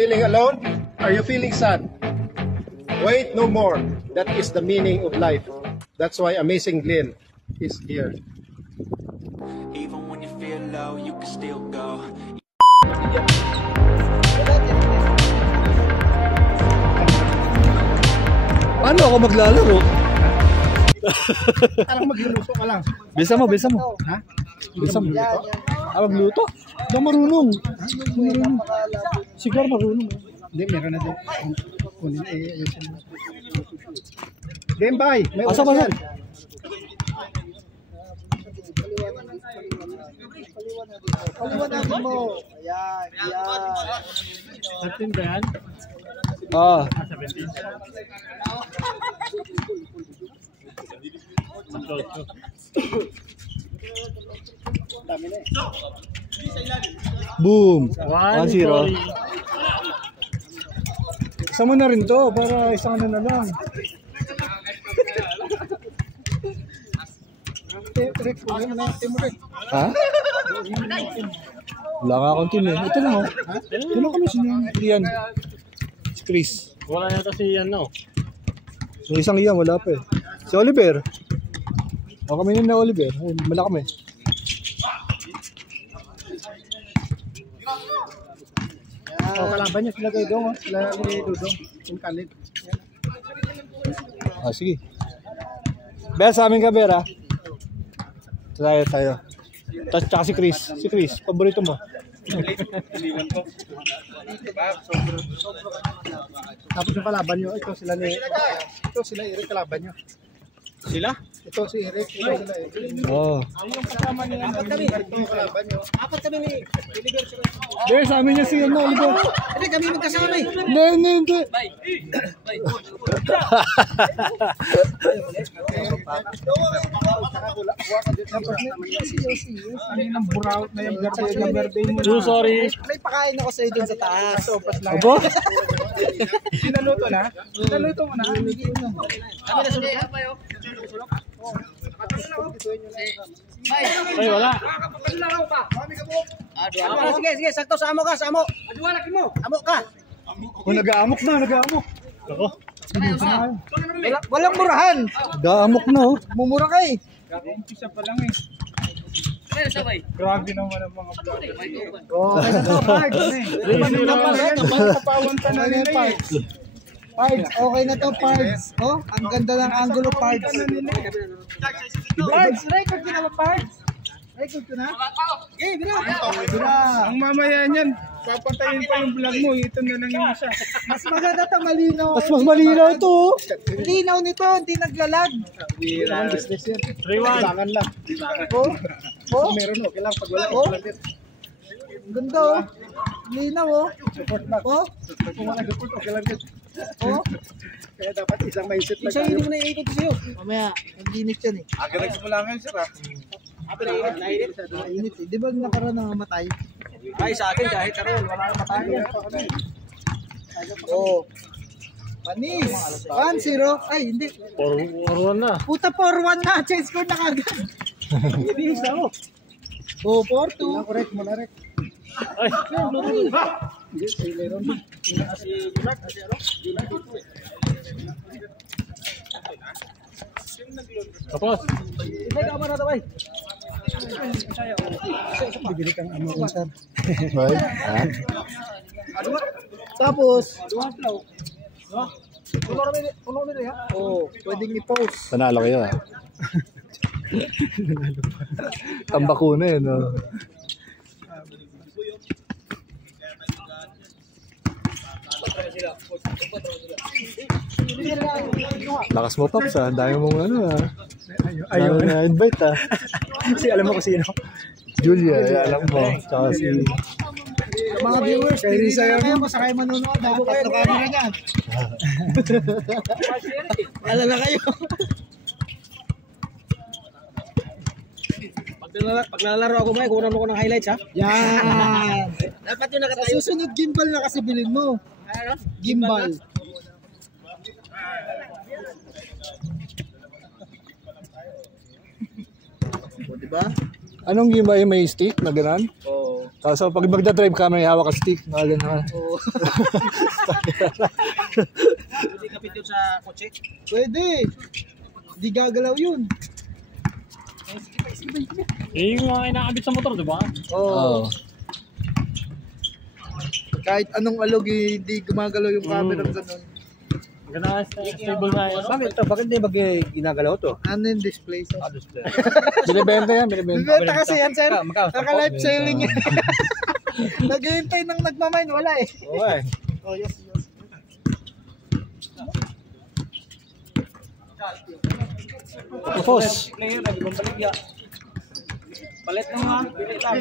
feeling alone? Are you feeling sad? Wait no more. That is the meaning of life. That's why Amazing Glenn is here. Even when you feel low, you can still go. Paano ako maglalaro? Parang magluluto ka lang. Bisa mo. Ha? Bisa mo. Magluto? Hindi marunong. Siguro marunong. Hindi, meron na din. Kunin ayusin mo. Game bye. May Asa ba yan? Paliwanagin mo. Ayan. Atin ba yan? Ah. Boom. 1-0. Isa mo na rin to para isang ano na lang. Ha? Wala nga akong team eh. Ito lang oh. Ito lang kami Ian. Si Chris. Wala yata si Ian no? Yung isang Ian wala pa eh. Si Oliver. O kami na Oliver. Wala kami. Kalaban niya sila kay Dong. Sila ni Dudong. Yung kalit. Ah, sige. Bel, sa amin ka, Bera. Tayo. Tapos tsaka si Chris. Si Chris, paborito mo. Tapos yung kalaban nyo, ito sila Eric kalaban nyo. Sila? Ito si Eric, ito sila Eric. Oo. Yung kasama nila, apat kami. Ito yung kalaban nyo. Apat kami ni Oliver. Bel, sa amin niya si Oliver. Hindi, kami magkasama eh. Hindi. So sorry. May pakain ako sa'yo dun sa taas. Abo? Sinaluto na? Sinaluto mo na? Ay, wala. Sige, sakto sa amo ka, sa amo. Amo ka. O, nag-aamok na. Ako. Walang murahan. Nag-aamok na oh. Mumura ka eh. Umpisa pa lang eh. Grabe naman ang mga vlogger. Okay na to, Pards. Kapawanta na nila eh. Pards, okay na to, Pards. Oh, ang ganda ng angulo, Pards. Pards, record ko na ba, Pards? Record ko na? Eh, bira. Ang mamaya niyan, papantayin pa yung vlog mo. Ito na lang yung isa. Mas maganda to, malinaw. Mas malinaw ito oh. Linaw nito, hindi naglalag. Ang business yan. 3-1. Kailangan lang. Oh, Meron okay lang pag wala. ang ganda oh. Linaw oh. Support lang. Oh, Kung wala support, okay lang din. oh. Kaya dapat isang mindset lang. Isa hindi mo na iikot sa'yo. Mamaya, nag-init yan eh. Aga nagsimula ngayon sir ha. Nainit eh. Di ba nakaraan nangamatay? Ay sa akin kahit karoon, wala nang matay. Oh. Panis. 1-0. Ay, hindi. 4-1 na. Puta 4-1 na. Change score na kagad. Hindi isa mo. Oh, 4-2. Correct mo na rek. Ay, Hindi, si Leron. Si Junak, si ano? Junak dito eh. tapos. Ibay ka na dabay. Bibili kang ano rin sir. Right? Ha? Tapos, oh, pwedeng i-post. Panalo kayo ah. Tambako na yun oh. Lakas mo Pops ah. Dami mong ano ah. Ayaw na invite ah. Kasi alam mo kung sino. Julia, alam mo. Tsaka si... Mga viewers, Kaya rin sa'yo, kayo basta kayo manonood. Tatlo camera niyan. Alala kayo. Pag nalalaro ako ba, kukunan mo ko ng highlights ha? Yan. Dapat yung Sa susunod gimbal na kasi bilhin mo. Gimbal. Diba? Anong gimbal yung may stick na gano'n? Oo. Tapos pag magdadrive ka, may hawak ka stick. Mga gano'n. Oo. Hindi kapit yun sa kotse. Pwede. Di gagalaw yun. Yung mga inakabit sa motor, di ba? Oo. Kahit anong alog, hindi gumagalaw yung camera ganun. Ganda stable na yun. Bakit hindi ginagalaw to? Ano yung display? Binibenta yan, binibenta. Bibenta kasi yan, sir. Naka-live selling yan. Naghihintay ng nagmamine, wala eh. Oo eh. Oh, yes. Tapos. Player na, di ba baligya? Palit na nga. Pilit lang.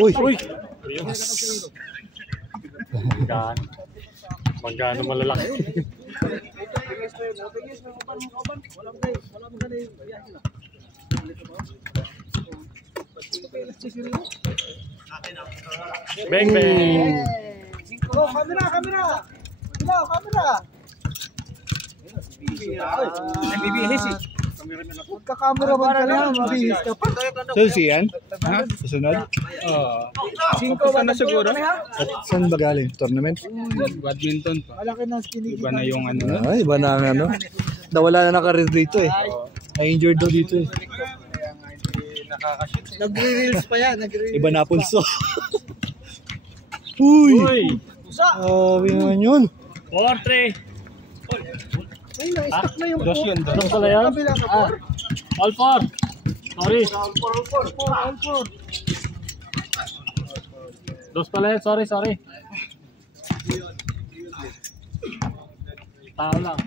Uy! Magkano malalaki. Bang bang. Oh, camera! Hello, camera! Nagbibihis eh. Magka-camera man ka lang, mabihis ka pa. Susi yan? Susunod? Cinco ba na siguro? Saan ba galing? Tournament? Badminton pa. Malaki na skinny. Iba na yung ano. Ay, iba na ang ano. Nawala na nakarir dito eh. Na-injured daw dito eh. Nagre-reels pa yan, nagre-reels. Iba na pulso. Uy! Uy! Sabi naman yun. 4-3. Ay, na-stock na yung Dos yun, dos. Dos pala yan? Kabila ka, All 4. Sorry. all four. Dos pala yan. Sorry. Tao lang.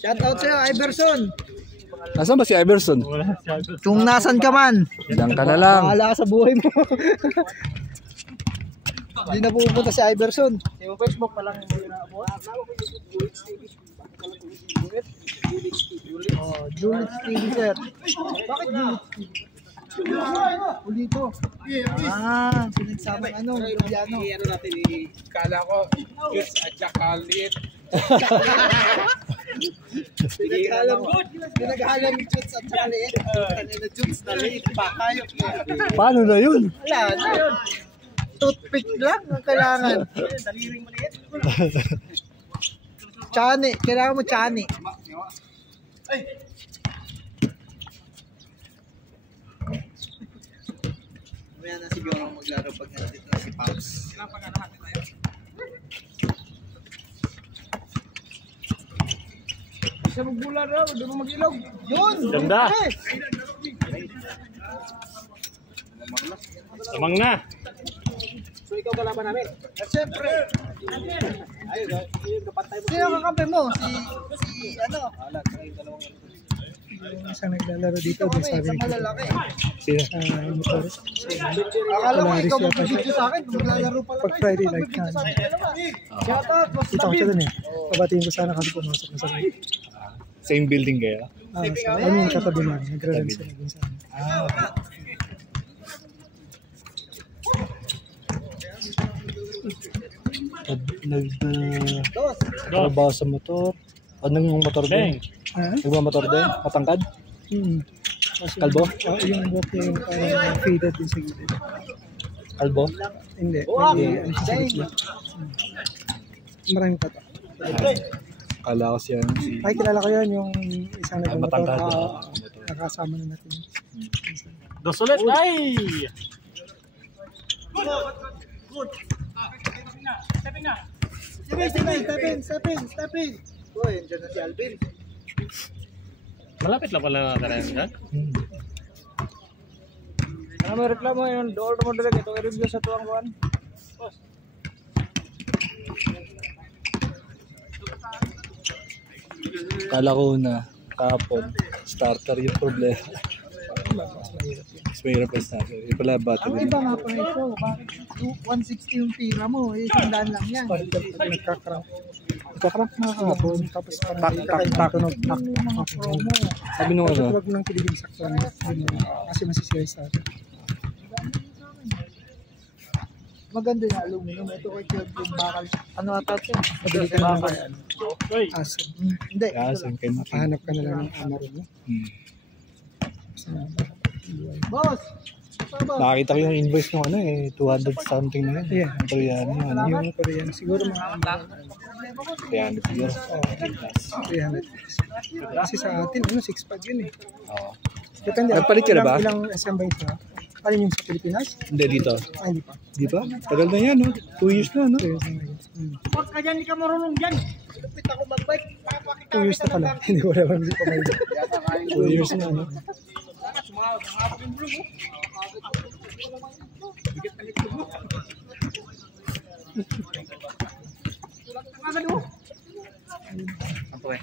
Shout out sa'yo, Iverson. Nasaan ba si Iverson? Wala si Albert. Kung nasan ka man, Diyan ka na lang. bahala ka sa buhay mo. Hindi na pupunta si Iverson. Yung Facebook pa lang muna mo. Oh, Juliet TV, sir. Bakit Juliet TV? Ulito. Pinagsamang ano, Luliano. Ano natin Kala ko, kids at saka liit. Pinaghalam ni Juts at saka liit. Kanina Juts na liit pa. Hayop na. Paano na yun? Wala na yun. Toothpick lang ang kailangan. daliring maliit. Chani. Kailangan mo chani. Mamaya na siguro ang maglaro pag nandito na si Pops. Siya magbulan raw. Doon mo mag-ilog. Yun! Ganda. Yes. Lamang na. So ikaw kalaban namin? Siyempre. Sino kakampi mo? Si ano? Yung isang naglalaro dito, Ito di sabi sa ni malalaki. Sino? motoris. Akala mo ikaw mag-video sa akin, maglalaro pala Pag Friday night Mag-video na. sa akin, dalawa. Shout out, mas Kita ko siya dun eh. Pabatiin ko sana kasi pumasok na sa akin. Same building kaya? I mean, katabi lang. Nagre-rent sila dun sa amin. Trabaho sa motor. Anong yung motor Bang. din? Ah? Nagmamotor din? Matangkad? Kasi, Kalbo? yung walk niya yung parang faded din sa gilid. Kalbo? Hindi. May ano siya sa gitna. Maraming tato. Kala ko siya si... Ay, kilala ko yan, yung isang nagmamotor. matangkad. Nakasama na natin. Dos ulit. Ay! Step in. Uy, andyan na si Alvin. Malapit lang pala natin yan. Ano may reklamo yun? Doon mo talaga itong i-review sa tuwang kuhan. Kala ko na kapon. Starter yung problema. Mas mahirap yung starter. Yung pala Ang battery. iba nga pa ito, bakit 160 yung tira mo? Eh, 100 lang yan. Nagkakrank. Nagkakrank na kahapon. Tapos parang tunog. Yung mga promo. Sabi nung ano, Huwag mo nang kiligin sa kwan. Kasi masisira sa atin. Maganda na aluminum. Ito kay Kyo yung bakal. Ano ata ito? Madali ka na kay ano. Uy, Aso. Hindi. Kaya saan kayo makin. Hanap ka na lang ng Amaron mo. Boss! Nakakita ko yung invoice ng ano eh, 200 something na yun. Yeah. Ang Koreano ano. Yung Korean, siguro mga Kaya ano siguro. 300. Kasi sa atin, 6'5" yun eh. Oo. Depende. Nagpalit ka na ba? Ilang SM ba yun sa? Ano yung sa Pilipinas? Hindi dito. Hindi pa. Di ba? Tagal na yan, no? 2 years na, no? 2 years na ngayon. Huwag ka dyan, hindi ka marunong dyan. 2 years na pala. Hindi ko naman hindi pa may 2 years na, no?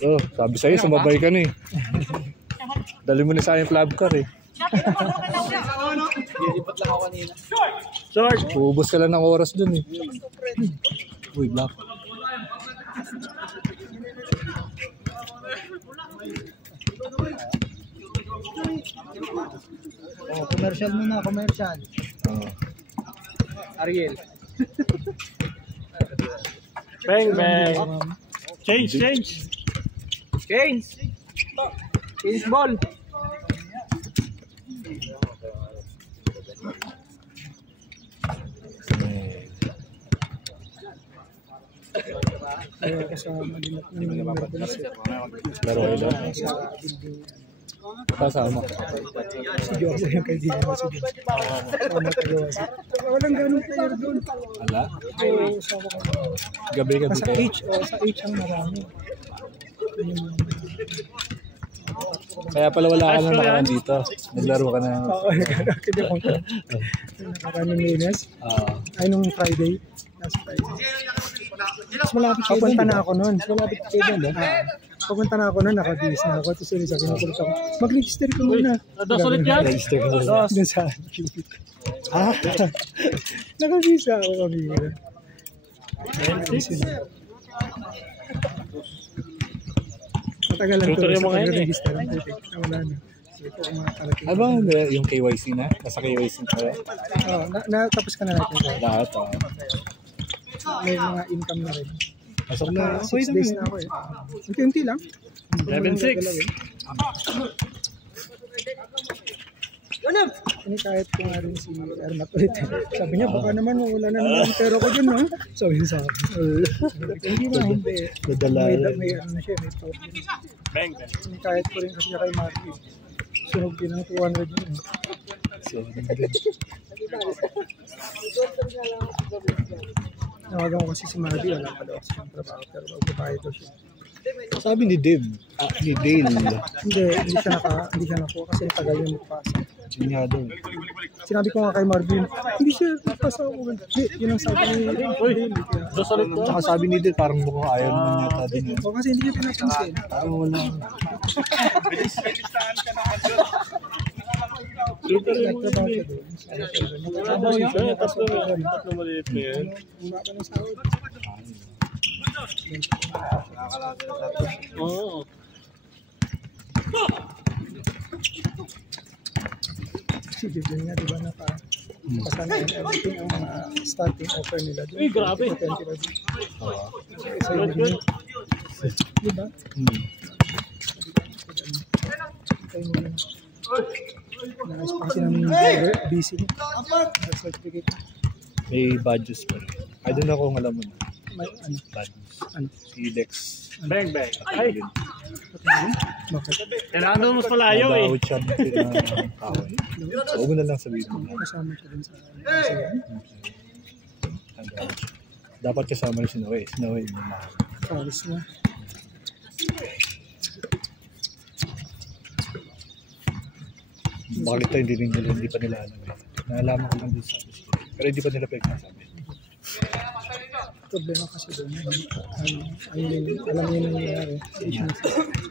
Oh, sabi sa'yo, sumabay ka na eh. Dali mo na sa akin club car eh. George! Uubos ka lang ng oras dun eh. Uy, black. Oh, commercial muna, commercial. Oh. Ariel. Bang, bang. Change, change. Change. Change ball. Kaya kasama din ako ng mga Merbelis. Laro lang. Kasama. Si Jojo yung kaibigan ko si Jojo. Sama tagawa siya. Walang ganun player doon. Ala? Oo, sama ko. Gabi-gabi Sa kayo. H, sa H ang marami. Kaya pala wala ka nang nakaan dito. Naglaro ka na. Oo, nagkakakita ko. Nakaraming lunes. Ay, nung Friday. Last Friday. Mas malapit kayo doon. Papunta na ako noon. Mas malapit kayo doon. Papunta na ako noon. Nakabihis na ako. Tapos yun, sabi na ako. Mag-register ko muna. Dos ulit yan? Register ka na. Doon sa QB. Nakabihis na ako kami. Matagal lang Tutor to. yung mga yun eh. Register ang putik. Wala na. So, ito ang mga kalaki. Ano ba yung KYC na? Nasa KYC na kaya? Oo, natapos ka na natin. Lahat. May mga income na rin. Pasok na. 6 days na ako eh. Unti-unti lang. 11-6. Ini kahit ko nga rin si Ermat ulit. Sabi niya, baka naman wala na naman pero ko dun, no? Sabi niya sa akin. Hindi ba, hindi. Nadala. May ano siya, may problem. Bang, bang. Ini kahit ko rin kasi niya kay Marky. Sunog din ng 200 yun. So, nandun. Nawagan ko kasi si Marky, wala pa daw kasi siyang trabaho. Pero magbabayad daw siya. Sabi ni Dave, ni Dale. Hindi siya nakuha kasi tagal yung magpasa. Yun nga daw. Sinabi ko nga kay Marvin, hindi siya nagpasa ako. Hindi, yun ang sabi ni Dale. Dos ulit to. Tsaka sabi ni Dale, parang mukhang ayaw naman yata din yun. O kasi hindi niya pinapansin. Parang wala. Super yung mga Nagtrabaho yun siya doon. eh. Tatlo maliit na yan. Wala pa ng sahod. Oo. Si Bibin nga, di ba, nakapasana and everything ang mga starting offer nila doon. Uy, grabe. Potential na doon. Isa yun din. Di ba? Kaya mo lang. Nais pa kasi namin busy niya. Certificate. May badges pa rin. I don't know kung alam mo na. May ano? Badges. Ano? Si Lex. Bang, bang. Ay, Bakit? kailangan doon mas malayo eh. Nabawit siya ng kahoy. Huwag mo na lang sabihin mo. Kasama siya din sa Nabawit siya. Dapat kasama rin si Noe. Si Noe yung mga. Paris na. Bakit tayo hindi pa nila alam eh. Naalaman ko lang din sa office. Pero hindi pa nila pinagsasabi. Problema kasi doon. Alam niyo yung nangyayari.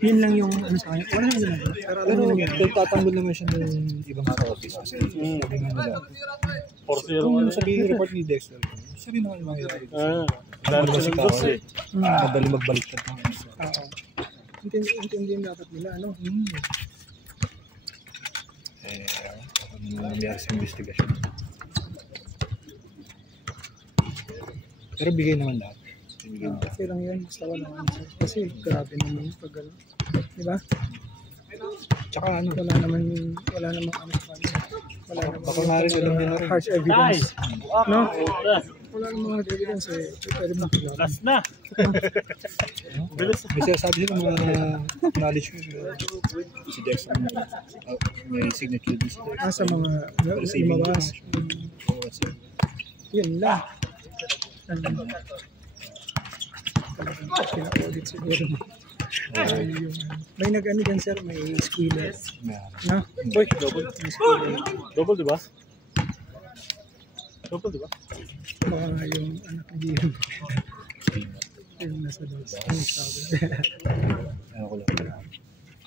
Yun lang yung ano sa kanya. Wala naman lang. Pero alam niyo nangyayari. Nagtatanggol naman siya ng ibang mga office. Kasi sabi nga nila. Kung sabihin yung report ni Dexter, siya rin naman yung mangyayari. Dahil Ano ba si silang dos Kahoy? eh. Madali magbalik ka ng isa. Oo. Intindihin dapat nila. Ano? Ano nangyari sa investigation. Pero bigay naman lahat. Bigay naman. Okay lang yan, basta wala kang answer. Kasi grabe naman yung pag ano. Diba? Tsaka ano, Wala naman ano pa. Wala naman baka nga rin alam niya na rin. harsh evidence. No? Wala namang hard evidence eh. Pwede mo kilala. Last na. May sinasabi sila mga knowledge ko. Si Dex may signature din si Dex. Sa mga Receiving lumabas. Oo, kasi Yun lang. Pina-audit siguro. May nag-ano dyan sir, may squealer. No? Boy, double. Double, di ba? Double, di ba? Baka yung anak ni Jim. Yung nasa dos. Yung sabi. Ano ko lang.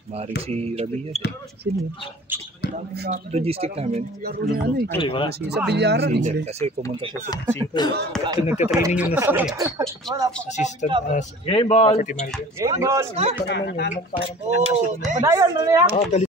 Maring si Rabia. Sino yun? Logistic namin. Laro ni ano eh. Di ba? Sa bilyaran. Si Jeff, kasi pumunta siya sa 5. Ito nagka-training yung nasa eh. Assistant as Game ball! property manager. Game ball! Pa naman yun. Parang Padayon na niya!